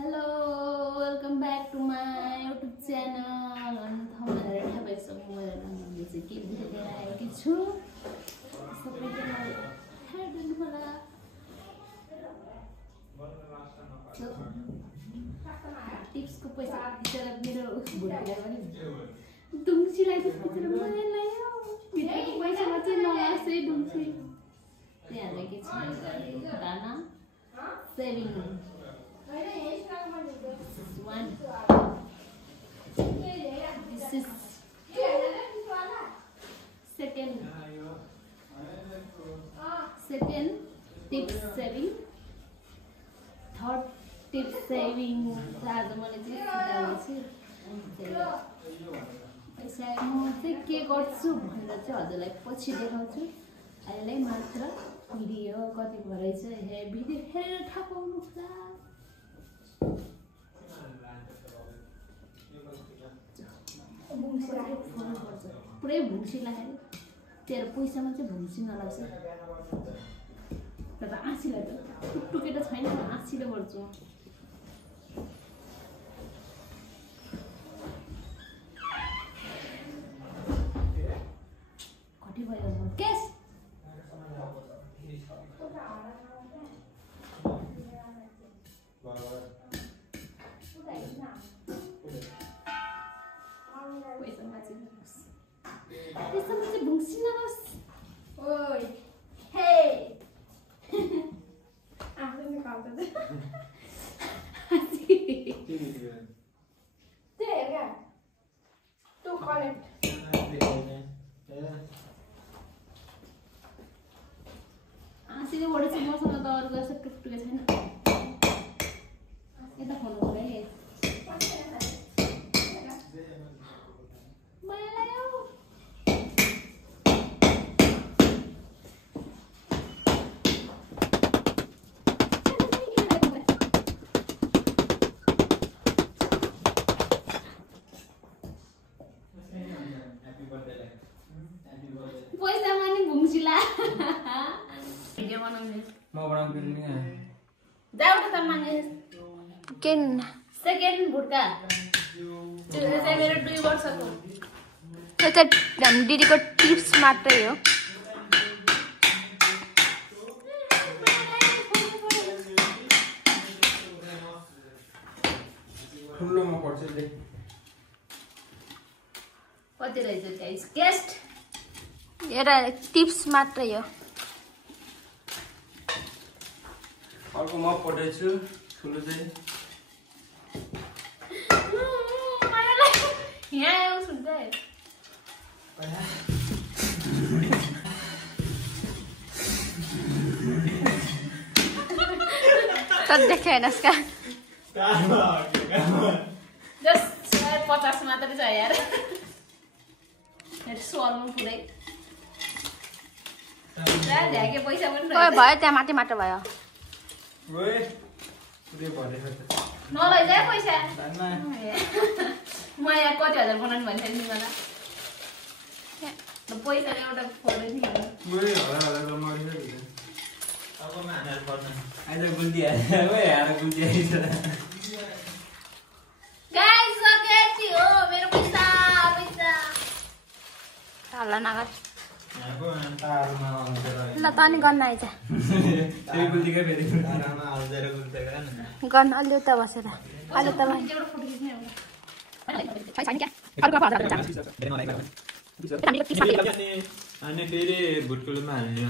Hello, welcome back to my YouTube channel. अनि thumbnail थाहा भइसक्यो मैले हामीले चाहिँ के भिडियो लिएर आएकी छु। सबैजनाले हेयर दिनु होला। टिप्सको पैसा बिचरा मेरो भुटले पनि दुम्सीलाई चाहिँ बिचरा मलाई ल्यायो। भित्रको पैसामा चाहिँ नलासै दुम्सी। त्यहाँ के छ दाना saving one. This is second tip saving. Third tip saving. आज मैले चाहिँ सिकाउने छु। पैसा म चाहिँ के गर्छु भनेर चाहिँ हजुरलाई पछि देखाउँछु। अहिले मात्र भिडियो कति भरेछ हे भिडियो हेरेर थाहा पाउनुहोला। पुरै भुम्सी लाग्यो तेरो पैसामा चाहिँ भुम्सी नलाग्छ तर आँसीलाई त टुकेर छैन आँसीले गर्छु कति भयो case Essa música é bungsinha nossa. Oi. Hey. Ah, você me conta. Assim. Pega. Tu collect. Assim eu vou descer moça na hora que você quer pegar assim. Essa fono por aí. पैसा माने भुम्सीला video बनाउने म बनाउनु दिन्छु नि जाऊ त माने किन सेकेन्ड भुटका त्यो चाहिँ मेरो 2 वर्षको त्यो चाहिँ दिदीको टिप्स मात्रै हो ठुलोमा पर्छ दे कति रहेछ गाइस गेस्ट एउटा टिप्स मात्रै हो अर्को म पठाइछु ठुलो चाहिँ यहाँ आऊ सुन्दै त देखाएनस् का जस्ट 50 मात्रै छ यार मेरो सर्नु पुरै झ्याके पैसा पनि भयो त्यहाँ माथि मात्र भयो ओए पुरै भरेछ त नलैजा पैसा दानमा म यहाँ कति हजार बनाउनु भनेको नि मलाई पैसा एउटा फोटो नि ओए होला त मरिसक्यो अब म हानेर पर्छ आइज गुल्टी हाले ओए हार गुल्टी आइछ गाइस सकेछि हो मेरो पैसा हल्ला नगर यहाँको तारमा आउँछ ल त नि गर्न आइज त्यही गुल्टीकै फेरि तारमा हाल्दै गुल्टी गर्न गर्न अलि उता बसेर अलि त एउटा फोटो खिच्ने हो अनि फेरि भुटकुलोमा हाल्ने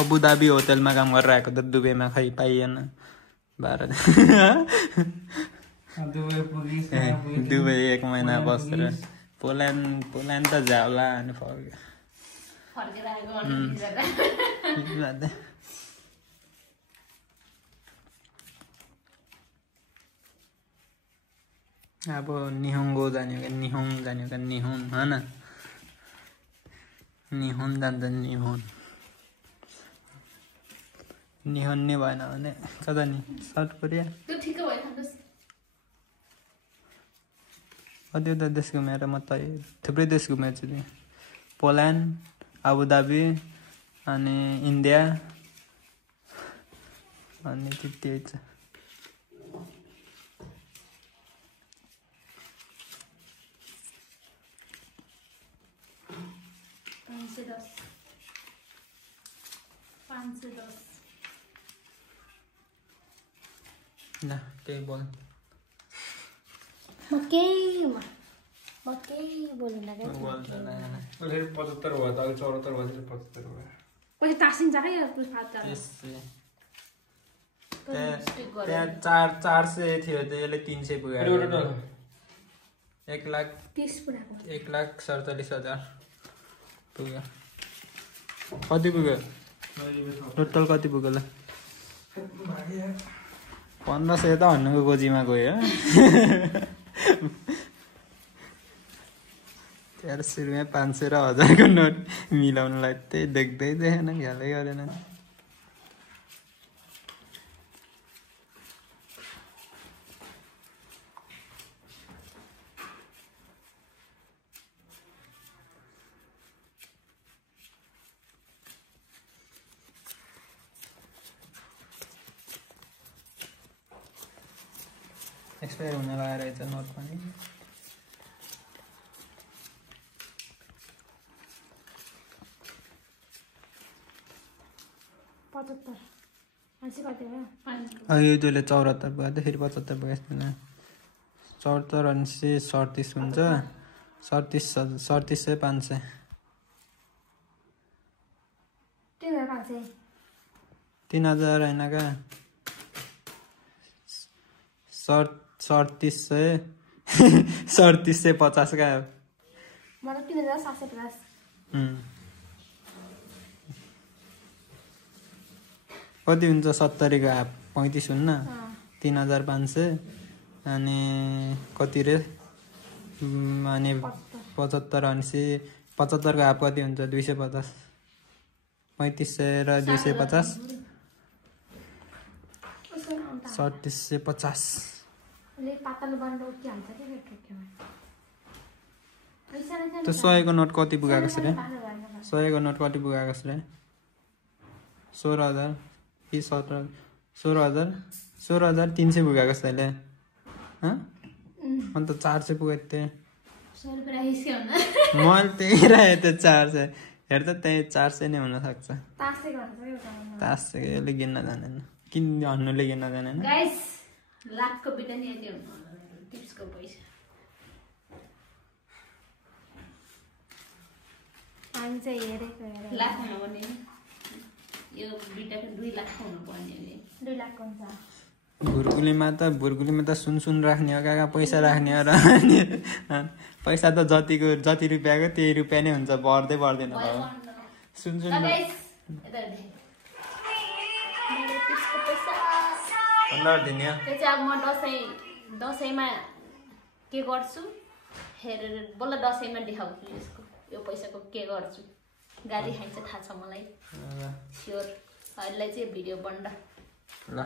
अबु धाबी होटलमा काम गरेर आएको त दुबईमा खै पाइएन भारत दुबई 1 महिना बसेर पोल्यान्ड त जाला अनि फर्क्यो अब निहोङ्गो जान्यो कि निहोङ जान्यो कि निहुन हैन निहुन जान्छ निहुन नै भएन भने कता नि साउथ कोरिया त्यो ठिकै भयो खानुस् कतिवटा देश घुमेर म त थुप्रै देश घुमेको छु नि पोल्यान्ड अबुधाबी अनि इन्डिया अनि त्यति छ ल त्यही बोल मकै बोल्नु लाग्यो अलरेडी 75 भयो त अहिले 74 भयो 75 भयो पछि तासिन्छ है पुस फाट्छ त्यहाँ 400 थियो त यसले 300 पुग्यो 1,30,000 पुराको 1,47,000 पुग्यो कति पुग्यो टोटल कति पुग्यो ल 1500 त भन्नुको गोजीमा गयो 400 रुपियाँ 500 र 1000 को नोट मिलाउनलाई त्यही देख्दै देखेन ख्यालै गरेन एक्सपायर हुन लागेको रहेछ नोट पनि यो जसले 74 भयो त फेरि 75 भयो यस्तो 74 अनि 37 हुन्छ 37 500 3000 होइन क्या 3750 का मतलब 3750 कति हुन्छ 70 को हाफ 35 हुन्न 3500 अनि कति रे अनि 75 अनि 75 को हाफ कति हुन्छ 250 3500 र 250 3750 त्यो 100 को नोट कति पुगाएको छ रे 100 को नोट कति पुगाएको छ रे 16000 कि 16300 पुगाएको छ अहिले अन्त 400 पुगेको थिएँ मैले त्यही राखेको थिएँ 400 हेर त त्यही 400 नै हुन सक्छ तास यसले गिन्न जानेन किन भन्नुले गिन्न जानेन गाइस लाखको बिटा नि यति हुनु टिप्सको पैसा हामी चाहिँ हेरेको लाख हुनु पर्ने यो बिटाको 2 लाख हुनु पर्ने 2 लाख हुन्छ भुर्कुलीमा त सुन राख्ने हो काका पैसा राख्ने हो र पैसा त जति रुपियाँको त्यही रुपियाँ नै हुन्छ बढ्दै बढ्दैन सुन दिने त्यो चाहिँ अब म दसैँमा के गर्छु हेरेर बल्ल दसैँमा देखाउँछु यसको यो पैसाको के गर्छु गाली खाइन्छ थाहा छ मलाई स्योर अहिले चाहिँ भिडियो बन्द ल